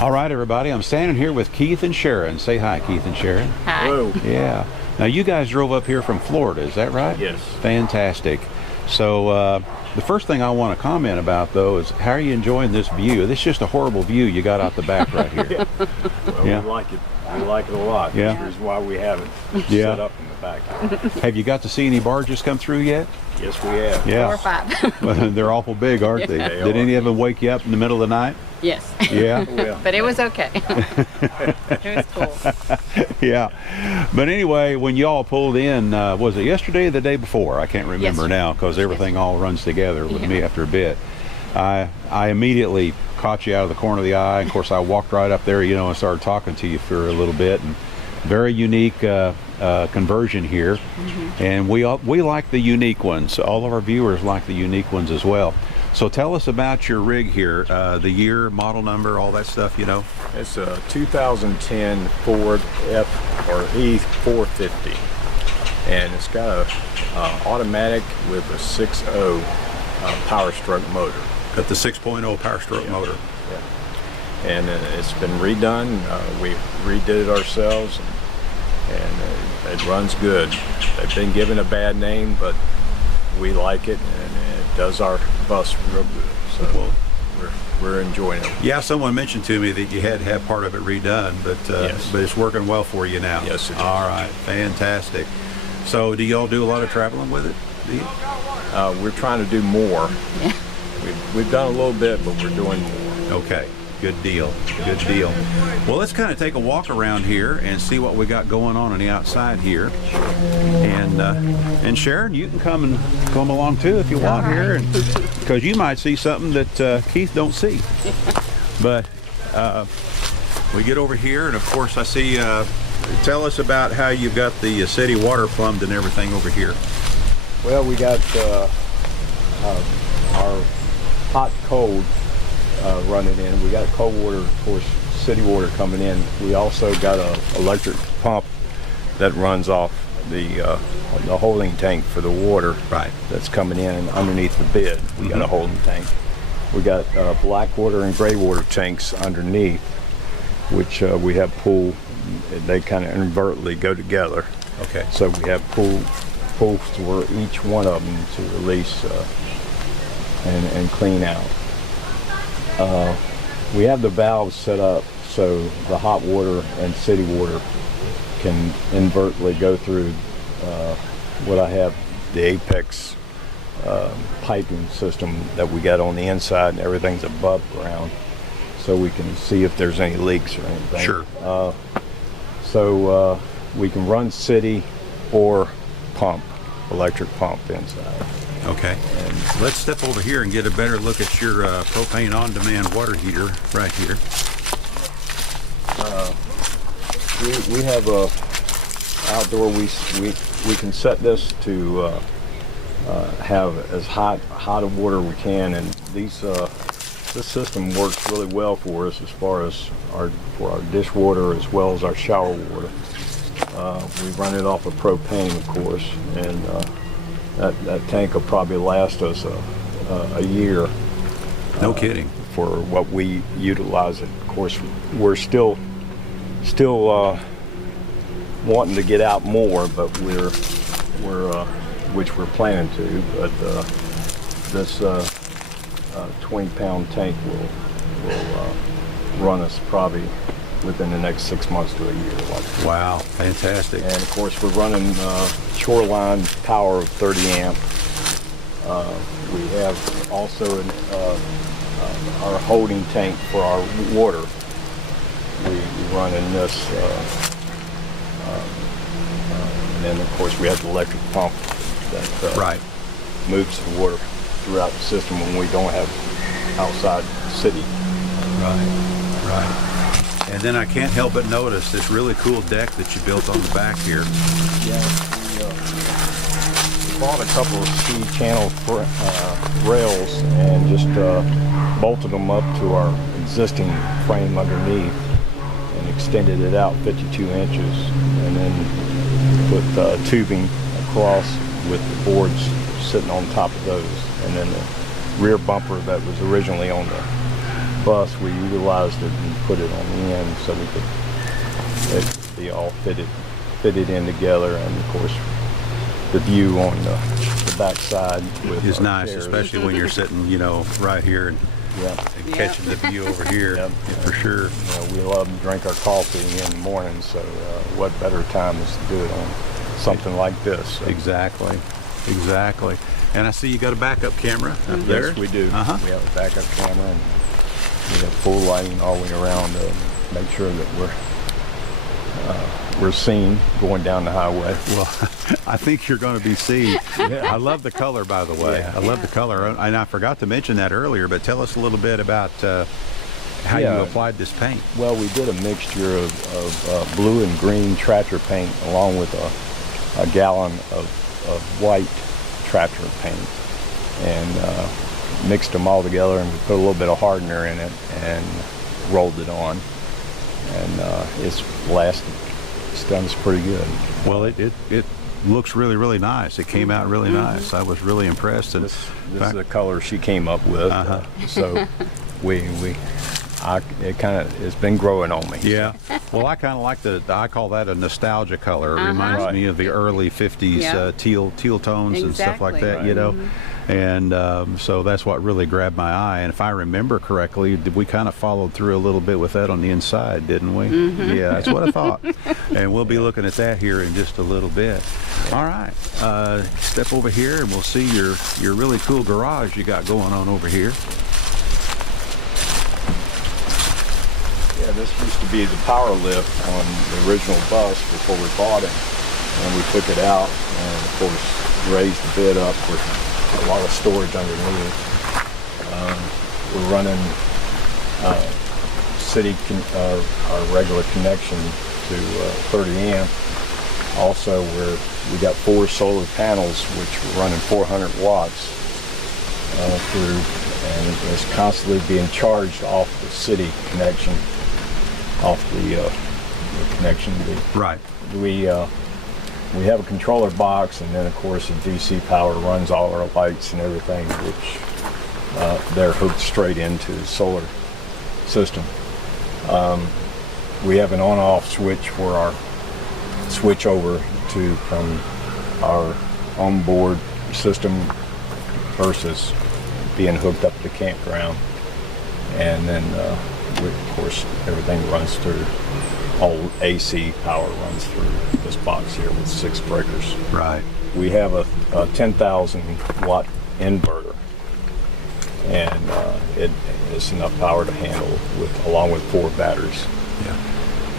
All right, everybody, I'm standing here with Keith and Sharon. Say hi, Keith and Sharon. Hi. Hello. Yeah. Now, you guys drove up here from Florida, is that right? Yes. Fantastic. So, the first thing I want to comment about, though, is how are you enjoying this view? This is just a horrible view you got out the back right here. Well, Yeah. we like it. We like it a lot. Yeah. That's the reason why we have it Yeah. set up in the back. Have you got to see any barges come through yet? Yes, we have. Yeah. 4 or 5. Well, they're awful big, aren't they? They Did are. any of them wake you up in the middle of the night? Yes. Yeah. Well, But it was okay. It was cool. Yeah. But anyway, when y'all pulled in, was it yesterday or the day before? I can't remember Yesterday. now because everything all runs together with Yeah. me after a bit. I immediately caught you out of the corner of the eye. Of course, I walked right up there, and started talking to you for a little bit. And very unique conversion here. And we like the unique ones. All of our viewers like the unique ones as well. So tell us about your rig here, the year, model number, all that stuff, it's a 2010 Ford E450, and it's got a automatic with a 6.0 power stroke motor. Got the 6.0 Power Stroke motor. Yeah. And it's been redone. We redid it ourselves, and it runs good. They've been given a bad name, but we like it, and it does our bus real good. So Well, we're enjoying it. yeah, someone mentioned to me that you had to have part of it redone, but Yes. but it's working well for you now. Yes, it is. All right, fantastic. So do y'all do a lot of traveling with it? Do you? We're trying to do more. Yeah. We've done a little bit, but we're doing more. Okay, good deal, good deal. Well, let's kind of take a walk around here and see what we got going on the outside here. And Sharon, you can come along too if you want All here, right. because you might see something that Keith don't see. But we get over here, and of course I see. Tell us about how you've got the city water plumbed and everything over here. Well, we got our hot cold running in. We got cold water, of course, city water coming in. We also got a electric pump that runs off the holding tank for the water. Right. That's coming in underneath the bed. We got a holding tank. We got black water and gray water tanks underneath, which we have pool. They kind of invertly go together. Okay. So we have pools for each one of them to release and clean out. We have the valves set up so the hot water and city water can invertly go through what I have, the Apex piping system that we got on the inside, and everything's above ground, so we can see if there's any leaks or anything. Sure. So we can run city or pump, electric pump inside. Okay. And let's step over here and get a better look at your propane on-demand water heater right here. We have a outdoor. We can set this to have as hot a water we can, and this system works really well for us as far as for our dishwater as well as our shower water. We run it off of propane, of course, and that tank will probably last us a year. No kidding. For what we utilize it. Of course, we're still wanting to get out more, but we're which we're planning to. But this 20-pound tank will run us probably within the next 6 months to a year. Wow, fantastic. And of course, we're running shoreline power of 30 amp. We have also our holding tank for our water. We run in this, and then of course we have the electric pump that Right. moves the water throughout the system when we don't have outside the city. Right. And then I can't help but notice this really cool deck that you built on the back here. Yeah, we bought a couple of C-channel rails and just bolted them up to our existing frame underneath and extended it out 52 inches, and then put tubing across with the boards sitting on top of those, and then the rear bumper that was originally on bus, we utilized it and put it on the end so we could it be all fitted in together, and of course the view on the back side It's our nice, chairs. especially when you're sitting, you know, right here and, Yeah. and catching the view over here. Yep. For sure. We love to drink our coffee in the morning, so what better time is to do it on something like this? So. Exactly. And I see you got a backup camera up there. Yes, we do. Uh-huh. We have a backup camera, and we have full lighting all the way around to make sure that we're seen going down the highway. Well, I think you're going to be seen. Yeah. I love the color, by the way. Yeah. I love the color. And I forgot to mention that earlier, but tell us a little bit about how you Yeah. applied this paint. Well, we did a mixture of blue and green tractor paint along with a gallon of white tractor paint, and mixed them all together, and we put a little bit of hardener in it and rolled it on, and it's lasted. It's done us pretty good. Well, it looks really, really nice. It came out really nice. I was really impressed. And This is the color she came up with. Uh-huh. So it's been growing on me. yeah. Well, I kind of like I call that a nostalgia color. It reminds Right. me of the early 50s Yeah. teal tones and stuff like Exactly. that, you know. And so that's what really grabbed my eye. And if I remember correctly, we kind of followed through a little bit with that on the inside, didn't we? Yeah, that's what I thought. And we'll be looking at that here in just a little bit. All right, step over here and we'll see your really cool garage you got going on over here. Yeah, this used to be the power lift on the original bus before we bought it, and we took it out and of course raised the bed up with a lot of storage underneath. We're running our regular connection to 30 amp. Also, we got 4 solar panels which we're running 400 watts through, and it's constantly being charged off the city connection, off the connection. Right. We have a controller box, and then of course the DC power runs all our lights and everything, which they're hooked straight into the solar system. We have an on-off switch for our switch over to from our onboard system versus being hooked up to the campground, and then of course everything runs through. All AC power runs through this box here with 6 breakers. Right. We have a 10,000 watt inverter, and it's enough power to handle along with 4 batteries. Yeah.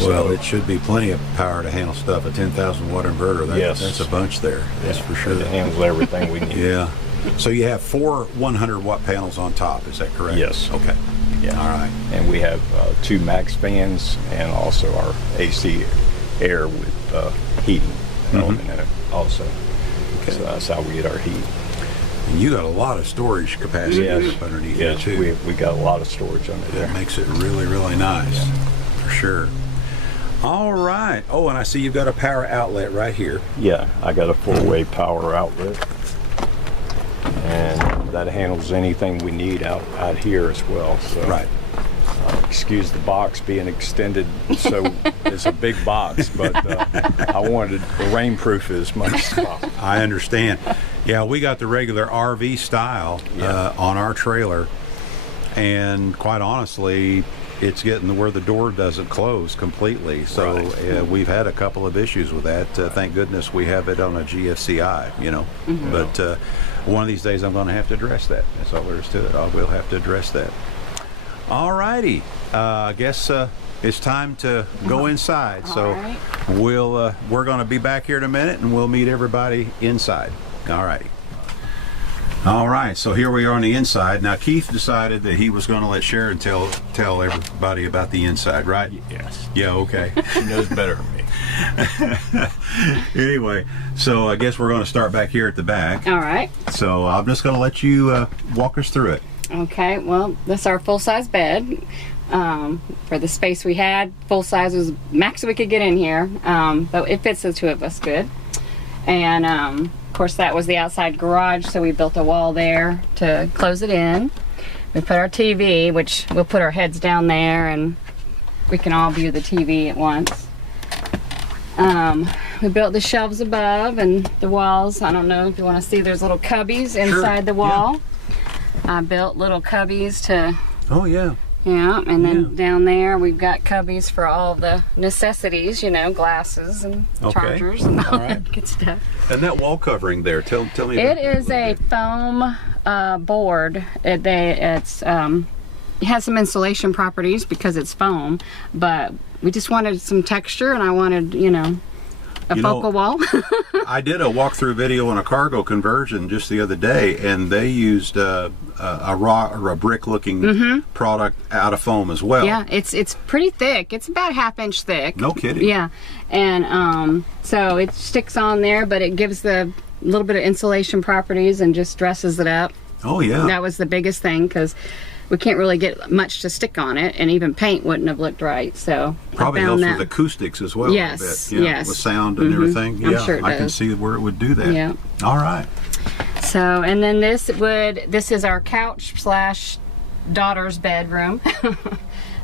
Well, it should be plenty of power to handle stuff. A 10,000 watt inverter. Yes. That's a bunch there. That's for sure. It handles everything we need. Yeah. So you have 4 100 watt panels on top. Is that correct? Yes. Okay. Yeah. All right. And we have 2 max fans, and also our AC air with heating element in it also. Okay. So that's how we get our heat. And you got a lot of storage capacity up underneath yes, there too. we got a lot of storage under there. That makes it really, really nice. For sure. All right. Oh, and I see you've got a power outlet right here. Yeah, I got a 4-way power outlet, and that handles anything we need out here as well. So, Right. Excuse the box being extended, so it's a big box, but I wanted to rainproof it as much as possible. I understand. Yeah, we got the regular RV style on our trailer, and quite honestly, it's getting to where the door doesn't close completely. So Right. we've had a couple of issues with that. Thank goodness we have it on a GFCI, you know. But one of these days I'm going to have to address that. That's all there is to it. I will have to address that. All righty. I guess it's time to go inside. So right. we're going to be back here in a minute, and we'll meet everybody inside. All righty. All right, so here we are on the inside. Now, Keith decided that he was going to let Sharon tell everybody about the inside, right? Yes. Yeah, okay. She knows better than me. Anyway, so I guess we're going to start back here at the back. All right. So I'm just going to let you walk us through it. Okay, well, this is our full-size bed. For the space we had, full size was max we could get in here, but it fits the 2 of us good. And of course that was the outside garage, so we built a wall there to close it in. We put our TV, which we'll put our heads down there and we can all view the TV at once. We built the shelves above and the walls. I don't know if you want to see, there's little cubbies inside the wall. I built little cubbies to... Oh, yeah. Yeah, and then down there we've got cubbies for all the necessities, you know, glasses and chargers and all that good stuff. And that wall covering there, tell me about it. It is a foam board. It has some insulation properties because it's foam, but we just wanted some texture, and I wanted, you know, a focal wall. I did a walkthrough video on a cargo conversion just the other day, and they used a raw or a brick looking product out of foam as well. Yeah, it's pretty thick. It's about 1/2 inch thick. No kidding. Yeah, and so it sticks on there, but it gives the little bit of insulation properties and just dresses it up. Oh yeah. That was the biggest thing, because we can't really get much to stick on it, and even paint wouldn't have looked right. So probably helps with acoustics as well. Yes, a bit, yes. With sound and everything. I'm sure it I can does. see where it would do that. Yeah. All right. So, and then this is our couch / daughter's bedroom.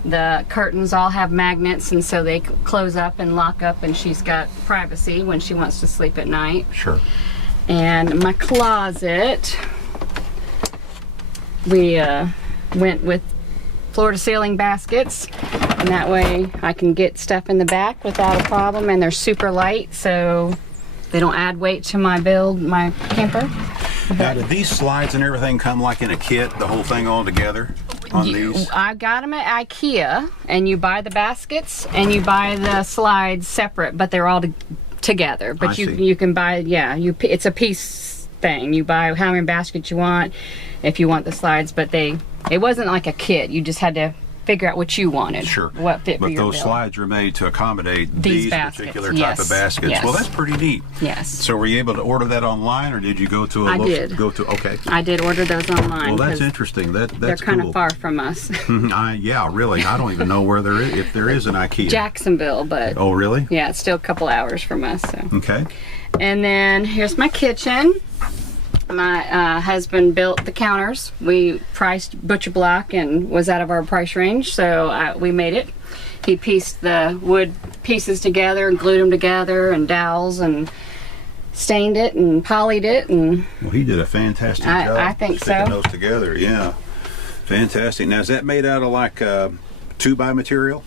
The curtains all have magnets, and so they close up and lock up, and she's got privacy when she wants to sleep at night. Sure. And my closet, we went with floor-to-ceiling baskets, and that way I can get stuff in the back without a problem, and they're super light, so they don't add weight to my camper. Now, did these slides and everything come like in a kit, the whole thing all together on these? I got them at IKEA, and you buy the baskets and you buy the slides separate, but they're all together. But you can buy, it's a piece thing. You buy how many baskets you want if you want the slides, but it wasn't like a kit. You just had to figure out what you wanted. Sure. What fit for your But those bill. slides are made to accommodate these particular type of baskets. Yes. Well, that's pretty neat. Yes. So were you able to order that online, or did you go to a okay. I did order those online. Well, that's interesting. That's they're kind cool. of far from us. Yeah, really. I don't even know where there is, if there is an IKEA. Jacksonville, but oh, really? yeah, it's still a couple hours from us. So. Okay. And then here's my kitchen. My husband built the counters. We priced butcher block and was out of our price range, so we made it. He pieced the wood pieces together and glued them together, and dowels, and stained it and polyed it. And well, he did a fantastic job. I think sticking so. those together, yeah. Fantastic. Now, is that made out of like 2x material?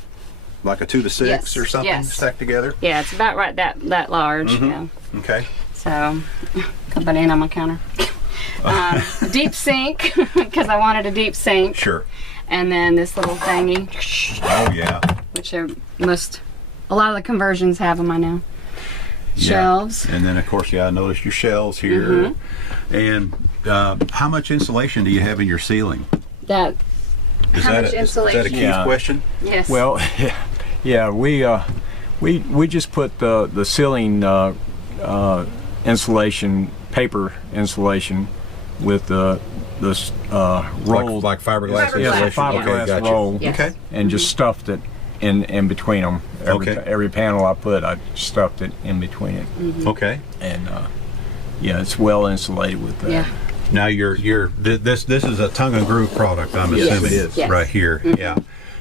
Like a 2 to 6 Yes, or something stacked together? Yeah, it's about right that large. Yeah. Okay. So, got banana on my counter. Deep sink, because I wanted a deep sink. Sure. And then this little thingy. Oh, yeah. Which a lot of the conversions have them, I know. Shelves. And then, of course, I noticed your shelves here. And how much insulation do you have in your ceiling? Is that a Keith question? Yes. Well, yeah, we just put the ceiling insulation, paper insulation, with the roll, like fiberglass Fiberglass. yeah, insulation. fiberglass Okay, gotcha. roll, Yes. Okay. and just stuffed it in between them. Every panel I stuffed it in between it, Okay. and yeah, it's well insulated with that. Yeah. Now this is a tongue and groove product, I'm assuming. it is. Yes. Right here.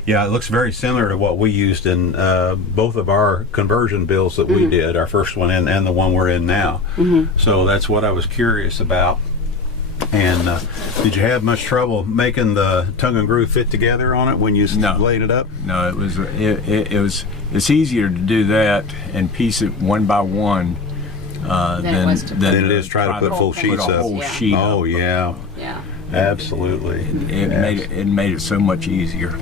Yeah, it looks very similar to what we used in both of our conversion bills that we did, our first one and the one we're in now. So that's what I was curious about. And did you have much trouble making the tongue and groove fit together on it when you laid it up? No, it's easier to do that and piece it one by one than it is try to put full sheets a up. whole sheet Oh up. yeah. Yeah. Absolutely. It made it so much easier.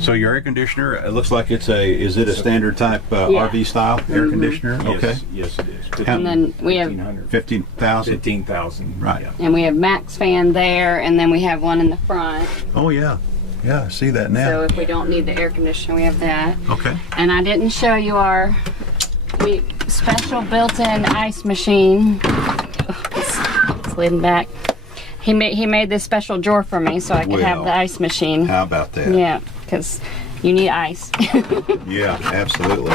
So your air conditioner, it looks like is it a standard type RV style air conditioner? Okay. Yes, it is. And then we have 15,000. 15,000. Right. Yeah. and we have max fan there, and then we have one in the front. Oh yeah. Yeah, I see that now. So if we don't need the air conditioner, we have that. Okay. And I didn't show you our special built-in ice machine. It's leading back. He made this special drawer for me so I could have the ice machine. How about that? Yeah, because you need ice. Yeah, absolutely.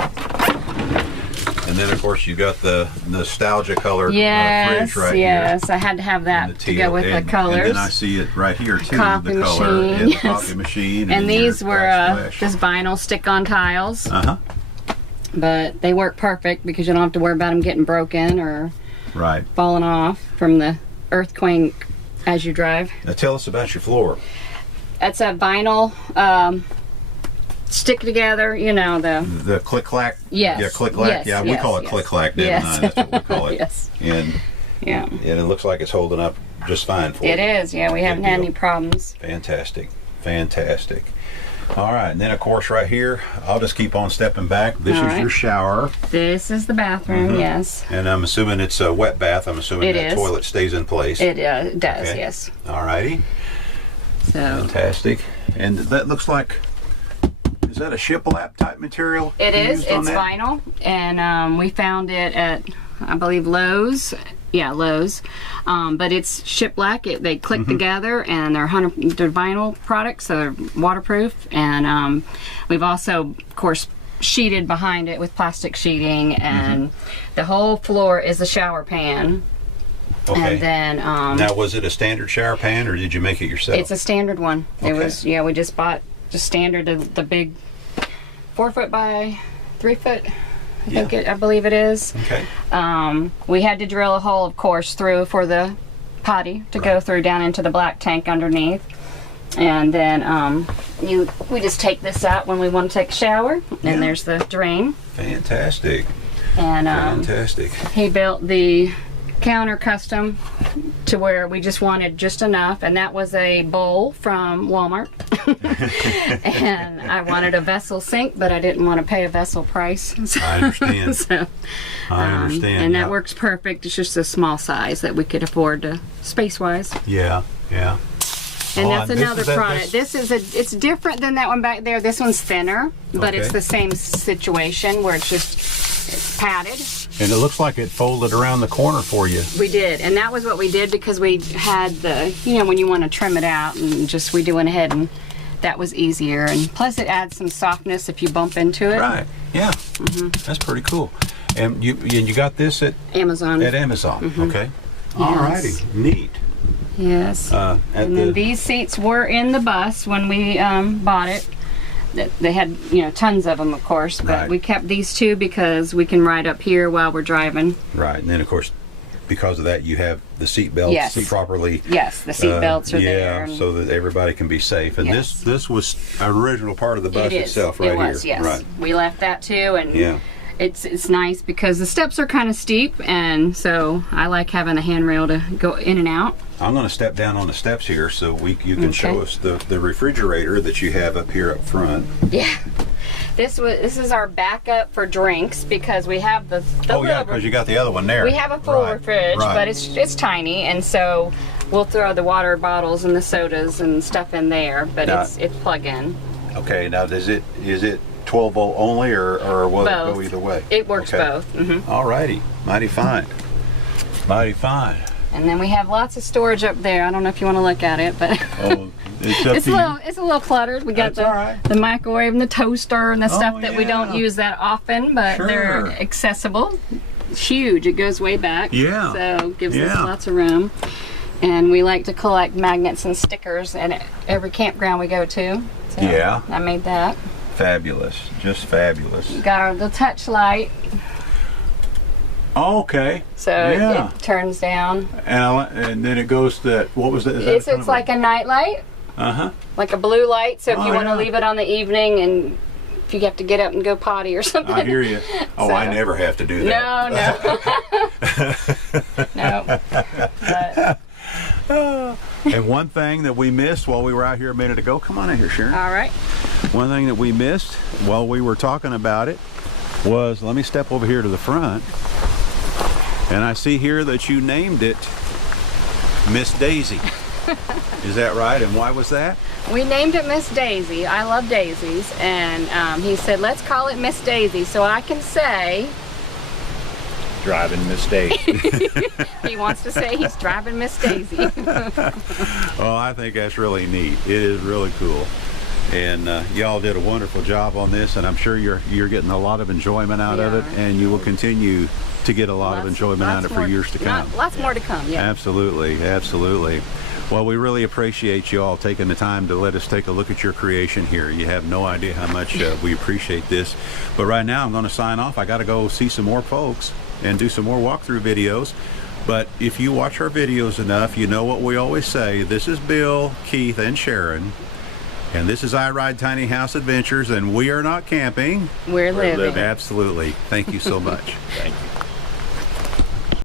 And then of course you got the nostalgia colored Yes, fridge right yes. I had to have here. that to go with the colors. And then I see it right here too, Coffee the color machine, and the yes. coffee machine. And then these your were backsplash. just vinyl stick-on tiles. Uh-huh. But they work perfect because you don't have to worry about them getting broken or Right. falling off from the earthquake as you drive. Now tell us about your floor. That's a vinyl stick together, you know, The click-clack? Yes. Yeah, click-clack. Yes, Yeah, we yes, call it yes. click-clack, Deb Yes. and I. That's what we call it. Yes. And yeah. it looks like it's holding up just fine for you. It is, yeah, we haven't had deal. any problems. Fantastic. Fantastic. All right, and then of course right here, I'll just keep on stepping back. This All is right. your shower. This is the bathroom, yes. And I'm assuming it's a wet bath. I'm assuming It that is. toilet stays in place. It does, Okay. yes. All righty. So Fantastic. And that looks like, is that a shiplap type material? it is, used on it's that? vinyl. And we found it at, I believe, Lowe's. Yeah, Lowe's. But it's shiplap. They click together, and they're they're vinyl products, so they're waterproof. And we've also, of course, sheeted behind it with plastic sheeting, and the whole floor is a shower pan. Okay. And then Now, was it a standard shower pan, or did you make it yourself? it's a standard one. It Okay. was, yeah, we just bought just standard, the big 4 foot by 3 foot. I believe it is. Okay. We had to drill a hole, of course, through for the potty to go through down into the black tank underneath. And then we just take this out when we want to take a shower. Yeah. And there's the drain. Fantastic. And Fantastic. he built the counter custom to where we just wanted just enough, and that was a bowl from Walmart. And I wanted a vessel sink, but I didn't want to pay a vessel price. I understand. So, I understand. and yeah. that works perfect. It's just a small size that we could afford to space-wise. Yeah, yeah. And Oh, that's and this another is that- product. It's different than that one back there. This one's thinner, but it's Okay. the same situation where it's padded. And it looks like it folded around the corner for you. We did, and that was what we did because we had the, when you want to trim it out, and we went ahead and that was easier. And plus it adds some softness if you bump into it. Right. Yeah. That's pretty cool. And you got this at Amazon. Amazon. Okay. All righty. Neat. Yes. At And then these seats were in the bus when we bought it. They had, tons of them, of course, but Right. we kept these two because we can ride up here while we're driving. Right, and then of course, because of that, you have the seat belts Yes. properly. Yes, the seat belts are there. Yeah, and so that everybody can be safe. And Yes. this was an original part of the bus it is. itself, right it was, here. yes. Right. We left that too, and Yeah. it's nice because the steps are kind of steep, and so I like having a handrail to go in and out. I'm going to step down on the steps here so you can show Okay. us the refrigerator that you have up here up front. Yeah. This is our backup for drinks because we have the Oh yeah, little- because you got the other one there. we have a full Right, fridge, right. but it's tiny, and so we'll throw the water bottles and the sodas and stuff in there. But Now- it's plug-in. Okay, now is it 12 volt only or will it go Both. either way? It works Okay. both. All righty, mighty fine. Mighty fine. And then we have lots of storage up there. I don't know if you want to look at it, but Oh, it's up it's to you. a little cluttered. We got That's all right. the microwave and the toaster and the stuff that we don't yeah. use that often, but Sure. they're accessible. It's huge. It goes way back. Yeah. So gives us Yeah. lots of room. And we like to collect magnets and stickers at every campground we go to. So Yeah. I made that. Fabulous, just fabulous. Got the touch light, Oh, okay. so Yeah. it turns down. And then it goes to what was that? Is that It's like a night light, like a blue light. So if Oh, you want yeah. to leave it on the evening and if you have to get up and go potty or something. I hear you. Oh, I So- never have to do that. No. But, And one thing that we missed while we were out here a minute ago, come on in here, Sharon. all right. One thing that we missed while we were talking about it was, let me step over here to the front, and I see here that you named it Miss Daisy. Is that right? And why was that? We named it Miss Daisy. I love daisies. And he said, let's call it Miss Daisy so I can say, Driving Miss Daisy. he wants to say he's driving Miss Daisy. Oh, I think that's really neat. It is really cool. And y'all did a wonderful job on this, and I'm sure you're getting a lot of enjoyment out of it, and you will continue to get a lot of enjoyment out of it for years to come. Lots more to come, yeah. Absolutely, absolutely. Well, we really appreciate you all taking the time to let us take a look at your creation here. You have no idea how much we appreciate this. But right now I'm going to sign off. I got to go see some more folks and do some more walkthrough videos. But if you watch our videos enough, you know what we always say. This is Bill, Keith, and Sharon. And this is I Ride Tiny House Adventures, and we are not camping. We're living. Absolutely. Thank you so much. Thank you.